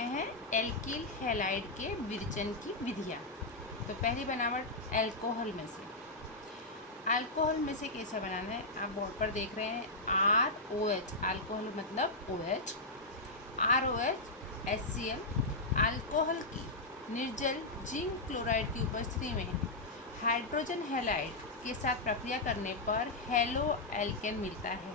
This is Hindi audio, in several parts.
रहे हैं एल्किल हैलाइड के विरचन की विधियाँ। तो पहली बनावट अल्कोहल में से। अल्कोहल में से कैसे बनाना है, आप बोर्ड पर देख रहे हैं ROH, अल्कोहल मतलब OH, ROH HCl। अल्कोहल की निर्जल जिंक क्लोराइड की उपस्थिति में हाइड्रोजन हैलाइड के साथ प्रक्रिया करने पर हेलो एल्केन मिलता है।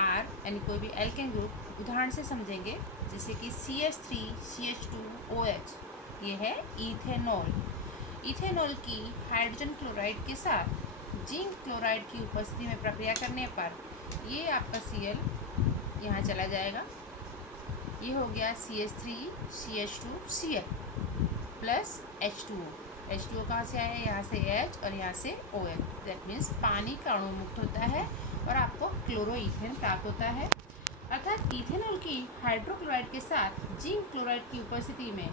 आर यानी कोई भी एल्केन ग्रुप उदाहरण से समझेंगे, जैसे कि CH3CH2OH, ये है इथेनॉल। इथेनॉल की हाइड्रोजन क्लोराइड के साथ जिंक क्लोराइड की उपस्थिति में प्रक्रिया करने पर ये आपका Cl यहाँ चला जाएगा, ये हो गया CH3CH2Cl प्लस H2O। H2O कहाँ से आया, यहाँ से H और यहाँ से OH, दैट मीन्स पानी का अणु मुक्त होता है और आपको क्लोरोइथेन प्राप्त होता है। अर्थात इथेनॉल की हाइड्रोक्लोराइड के साथ जिंक क्लोराइड की उपस्थिति में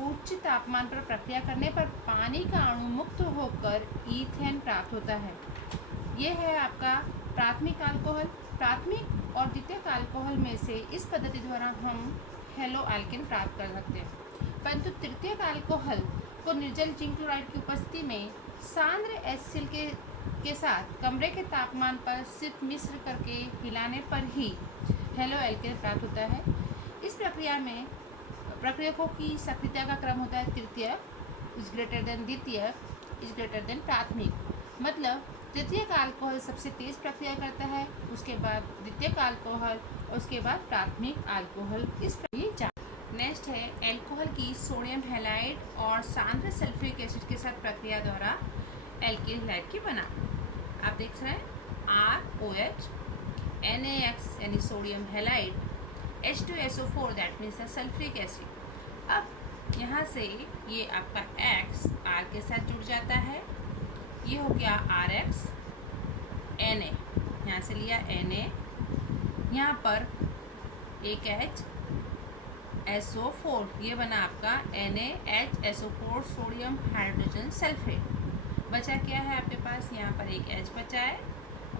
उच्च तापमान पर प्रक्रिया करने पर पानी का अणु मुक्त होकर ईथेन प्राप्त होता है। यह है आपका प्राथमिक अल्कोहल। प्राथमिक और द्वितीयक अल्कोहल में से इस पद्धति द्वारा हम हेलो एल्केन प्राप्त कर सकते हैं, परंतु तृतीयक अल्कोहल को निर्जल जिंक क्लोराइड की उपस्थिति में सांद्र HCl के साथ कमरे के तापमान पर सिर्फ मिश्र करके हिलाने पर ही हेलो एल्केन प्राप्त होता है। इस प्रक्रिया में प्रक्रियकों की सक्रियता का क्रम होता है तृतीयक इज ग्रेटर देन द्वितीयक इज ग्रेटर देन प्राथमिक। मतलब तृतीयक अल्कोहल सबसे तेज प्रक्रिया करता है, उसके बाद द्वितीयक अल्कोहल और उसके बाद प्राथमिक अल्कोहल। इस नेक्स्ट है अल्कोहल की सोडियम हैलाइड और सांद्र सल्फ्यूरिक एसिड के साथ प्रक्रिया द्वारा एल्किल हैलाइड की बना। आप देख रहे हैं ROH NaX यानी sodium halide, H2SO4 that means sulphuric acid. अब यहाँ से ये आपका X R के साथ जुड़ जाता है, ये हो गया RX Na, यहाँ से लिया Na, यहाँ पर एक H SO4, ये बना आपका NaHSO4 सोडियम हाइड्रोजन सल्फेट। बचा क्या है आपके पास, यहाँ पर एक H बचा है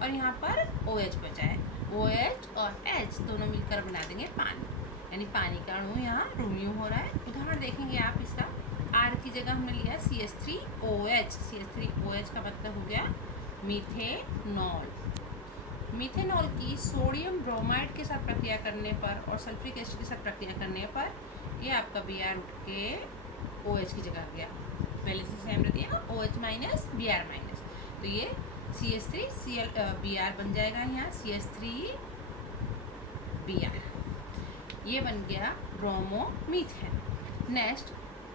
और यहाँ पर OH बचा है। OH और H दोनों मिलकर बना देंगे पानी, यानी पानी का अणु यहाँ रोमियो हो रहा है। उदाहरण देखेंगे आप इसका, R की जगह हमने लिया CH3OH। CH3OH का मतलब हो गया मीथेनॉल। मीथेनॉल की सोडियम ब्रोमाइड के साथ प्रक्रिया करने पर और सल्फ्यूरिक एसिड के साथ प्रक्रिया करने पर ये आपका Br उठ के OH की जगह आ गया। पहले से सेम रहती है ना, OH माइनस Br माइनस, तो ये CH3Cl Br बन जाएगा, यहाँ CH3Br, ये बन गया ब्रोमोमीथेन। नेक्स्ट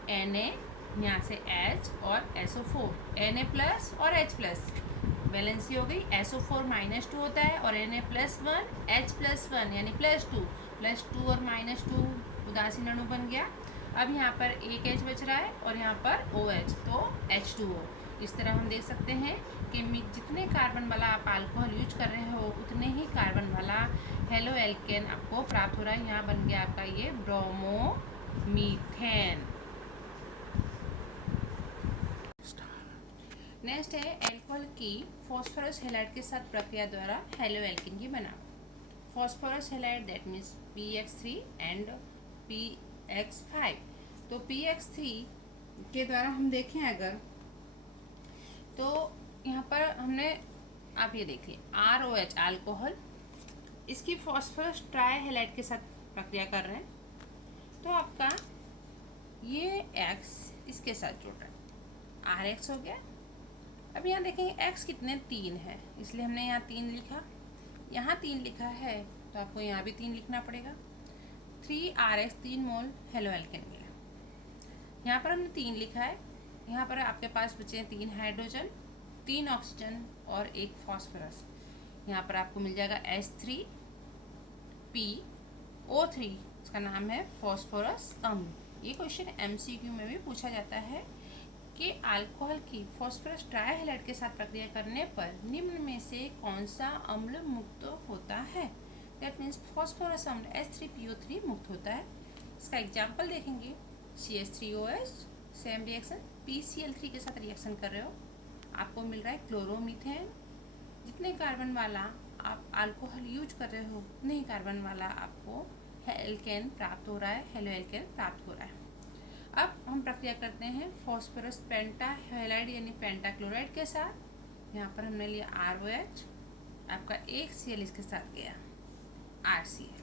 Na, यहाँ से H और SO4, Na प्लस और H प्लस, वैलेंसी हो गई। SO4 -2 होता है और Na+1 H+1 यानी +2 और -2 उदासीन अणु बन गया। अब यहाँ पर एक H बच रहा है और यहाँ पर OH, तो H2O। इस तरह हम देख सकते हैं कि जितने कार्बन वाला आप अल्कोहल यूज कर रहे हो उतने ही कार्बन वाला हेलो एल्केन आपको प्राप्त हो रहा है। यहाँ बन गया आपका ये ब्रोमोमीथेन। नेक्स्ट है अल्कोहल की फॉस्फोरस हैलाइड के साथ प्रक्रिया द्वारा हेलो एल्केन की बना। Phosphorus halide that means PX3 and PX5। तो PX3 के द्वारा हम देखें अगर, तो यहाँ पर हमने, आप ये देखिए ROH अल्कोहल, इसकी फॉस्फोरस ट्राई हैलाइड के साथ प्रक्रिया कर रहे हैं, तो आपका ये X इसके साथ जुड़ रहा है, RX हो गया। अब यहाँ देखेंगे X कितने 3 है, इसलिए हमने यहाँ 3 लिखा, यहाँ 3 लिखा है तो आपको यहाँ भी 3 लिखना पड़ेगा। 3RX 3 मोल हेलो एल्केन मिला। यहाँ पर हमने 3 लिखा है, यहाँ पर आपके पास बचे हैं 3 हाइड्रोजन, 3 ऑक्सीजन और 1 फॉस्फोरस। यहाँ पर आपको मिल जाएगा H3PO3, इसका नाम है फॉस्फोरस अम्ल। ये क्वेश्चन MCQ में भी पूछा जाता है कि अल्कोहल की फॉस्फोरस ट्राइहैलाइड के साथ प्रक्रिया करने पर निम्न में से कौन सा अम्ल मुक्त होता है। दैट मीन्स फॉस्फोरस अम्ल H3PO3 मुक्त होता है। इसका एग्जाम्पल देखेंगे, CH3OH सेम रिएक्शन, PCl3 के साथ रिएक्शन कर रहे हो, आपको मिल रहा है क्लोरोमीथेन। जितने कार्बन वाला आप अल्कोहल यूज कर रहे हो उतने ही कार्बन वाला आपको एल्केन प्राप्त हो रहा है, हेलो एल्केन प्राप्त हो रहा है। अब हम प्रक्रिया करते हैं फॉस्फोरस पेंटा हैलाइड यानी पेंटाक्लोराइड के साथ। यहाँ पर हमने लिया ROH, आपका एक Cl इसके साथ गया RCl।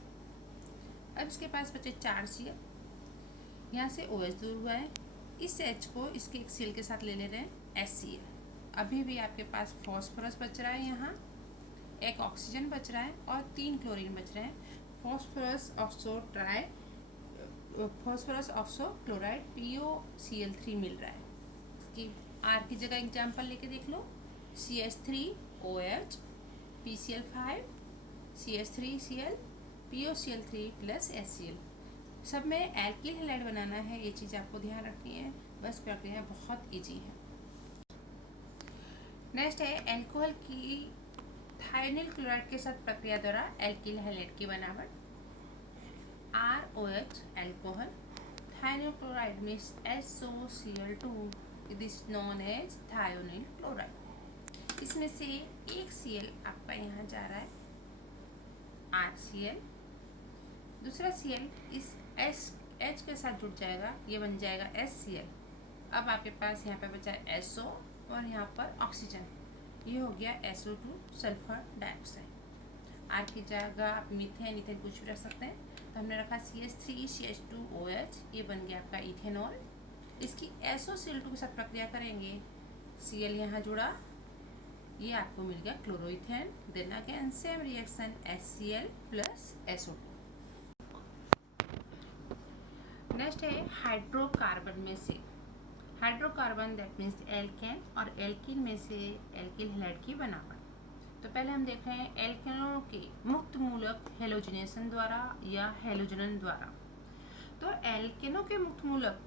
अब इसके पास बचे 4 Cl, यहाँ से OH दूर हुआ है, इस H को इसके एक Cl के साथ ले रहे हैं HCl। अभी भी आपके पास फॉस्फोरस बच रहा है, यहाँ एक ऑक्सीजन बच रहा है और 3 क्लोरीन बच रहे हैं। फॉस्फोरस ऑक्सो क्लोराइड POCl3 मिल रहा है। इसकी R की जगह एग्जाम्पल लेके देख लो, CH3OH PCl5 CH3Cl POCl3 plus HCl। सब में एल्किल हैलाइड बनाना है, ये चीज़ आपको ध्यान रखनी है। बस प्रक्रिया बहुत इजी है। नेक्स्ट है एल्कोहल की थायनिल क्लोराइड के साथ प्रक्रिया द्वारा एल्किल हैलाइड की बनावट। ROH alcohol, thionyl chloride means SOCl2, it is known as thionyl chloride. इसमें से एक Cl आपका यहाँ जा रहा है RCl, दूसरा Cl इस H के साथ जुड़ जाएगा, ये बन जाएगा HCl। अब आपके पास यहाँ पे बचा है SO और यहाँ पर ऑक्सीजन, ये हो गया SO2 सल्फर डाइऑक्साइड। R की जगह आप मीथेन इथेन कुछ भी रख सकते हैं, तो हमने रखा CH3CH2OH, ये बन गया आपका इथेनॉल। इसकी SOCl2 के साथ प्रक्रिया करेंगे, Cl यहाँ जुड़ा, ये आपको मिल गया chloroethane. Then again same reaction HCl plus SO2। Next है हाइड्रोकार्बन में से हाइड्रोकार्बन दैट मीन्स एल्केन और एल्किन में से एल्किल हैलाइड की बनावट। तो पहले हम देख रहे हैं एल्केनों के मुक्त मूलक हेलोजिनेशन द्वारा या हेलोजनन द्वारा। तो एल्केनों के मुक्त मूलक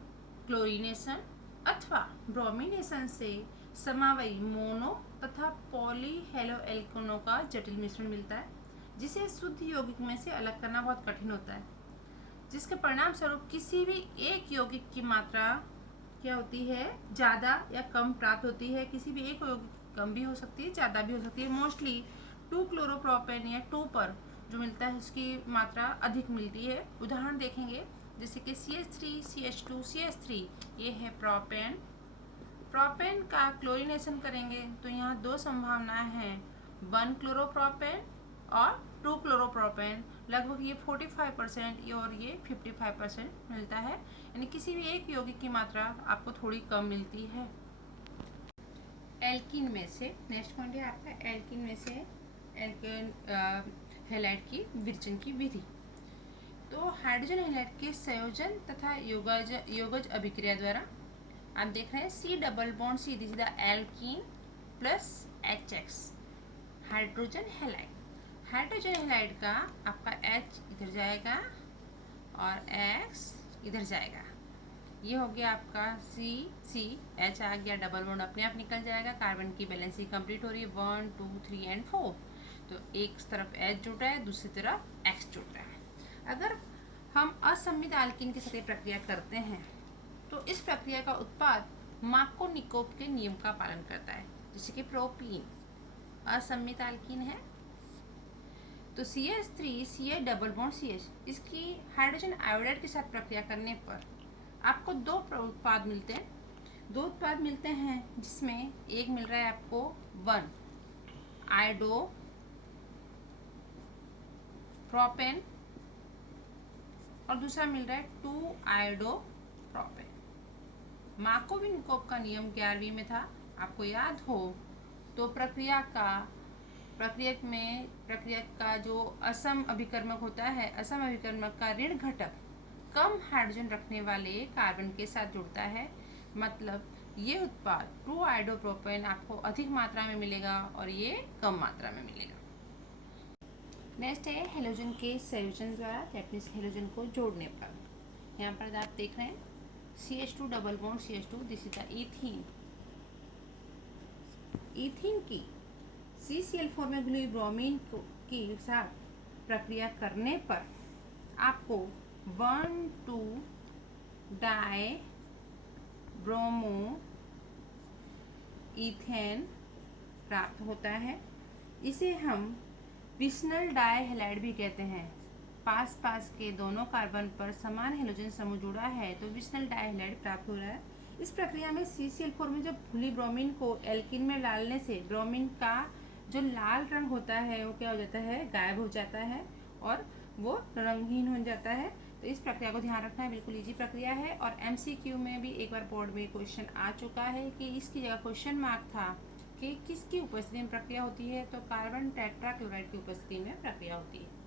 क्लोरीनेशन अथवा ब्रोमिनेशन से समावयी मोनो तथा पॉली हेलो एल्केनों का जटिल मिश्रण मिलता है, जिसे शुद्ध यौगिक में से अलग करना बहुत कठिन होता है, जिसके परिणाम स्वरूप किसी भी एक यौगिक की मात्रा क्या होती है, ज़्यादा या कम प्राप्त होती है। किसी भी एक यौगिक कम भी हो सकती है, ज़्यादा भी हो सकती है। मोस्टली 2 क्लोरोप्रोपेन या 2 पर जो मिलता है उसकी मात्रा अधिक मिलती है। उदाहरण देखेंगे जैसे कि CH3 CH2 CH3, ये है प्रोपेन। प्रोपेन का क्लोरीनेशन करेंगे तो यहाँ 2 संभावनाएं हैं, 1 क्लोरोप्रोपेन और 2 क्लोरोप्रोपेन। लगभग ये 45% और ये 55% मिलता है, यानी किसी भी एक यौगिक की मात्रा आपको थोड़ी कम मिलती है। एल्किन में से नेक्स्ट पॉइंट है आपका, एल्किन में से एल्केन हैलाइड की विरचन की विधि। तो हाइड्रोजन हैलाइड के संयोजन तथा योगज अभिक्रिया द्वारा आप देख रहे हैं C double bond C, this is the alkene plus HX hydrogen halide. Hydrogen halide का आपका H इधर जाएगा और X इधर जाएगा, ये हो गया आपका CH आ गया, डबल बॉन्ड अपने आप निकल जाएगा। कार्बन की बैलेंस कंप्लीट हो रही है, 1 2 3 एंड 4। तो एक तरफ H जुड़ रहा है, दूसरी तरफ X जुड़ रहा है। अगर हम असम्मित एल्कीन के साथ प्रक्रिया करते हैं तो इस प्रक्रिया का उत्पाद मार्कोनिकोव के नियम का पालन करता है, जैसे कि प्रोपीन असम्मित एल्कीन है। तो CH3 CH double bond CH, इसकी हाइड्रोजन आयोडाइड के साथ प्रक्रिया करने पर आपको 2 उत्पाद मिलते हैं। 2 उत्पाद मिलते हैं जिसमें एक मिल रहा है आपको 1 आयोडो प्रोपेन और दूसरा मिल रहा है 2 आयोडो प्रोपेन। मार्कोनिकोव का नियम 11वीं में था, आपको याद हो तो प्रक्रिया का जो असम अभिकर्मक होता है, असम अभिकर्मक का ऋण घटक कम हाइड्रोजन रखने वाले कार्बन के साथ जुड़ता है। मतलब ये उत्पाद 2 आयोडोप्रोपेन आपको अधिक मात्रा में मिलेगा और ये कम मात्रा में मिलेगा। नेक्स्ट है हेलोजन के संयोजन द्वारा, दैट मीन्स हेलोजन को जोड़ने पर। यहाँ पर आप देख रहे हैं CH2 double bond CH2, this is the ethene. Ethene की CCl4 में घुली ब्रोमीन के साथ प्रक्रिया करने पर आपको 1,2 डाई ब्रोमो ईथेन प्राप्त होता है। इसे हम विशनल डाई हैलाइड भी कहते हैं। पास पास के दोनों कार्बन पर समान हेलोजन समूह जुड़ा है तो विशनल डाइहैलाइड प्राप्त हो रहा है। इस प्रक्रिया में CCl4 में जब खुली ब्रोमीन को एल्किन में डालने से ब्रोमीन का जो लाल रंग होता है वो क्या हो जाता है, गायब हो जाता है और वो रंगहीन हो जाता है। तो इस प्रक्रिया को ध्यान रखना है, बिल्कुल इजी प्रक्रिया है। और MCQ में भी एक बार बोर्ड में क्वेश्चन आ चुका है कि इसकी जगह क्वेश्चन मार्क था कि किसकी उपस्थिति में प्रक्रिया होती है, तो कार्बन टेट्राक्लोराइड की उपस्थिति में प्रक्रिया होती है।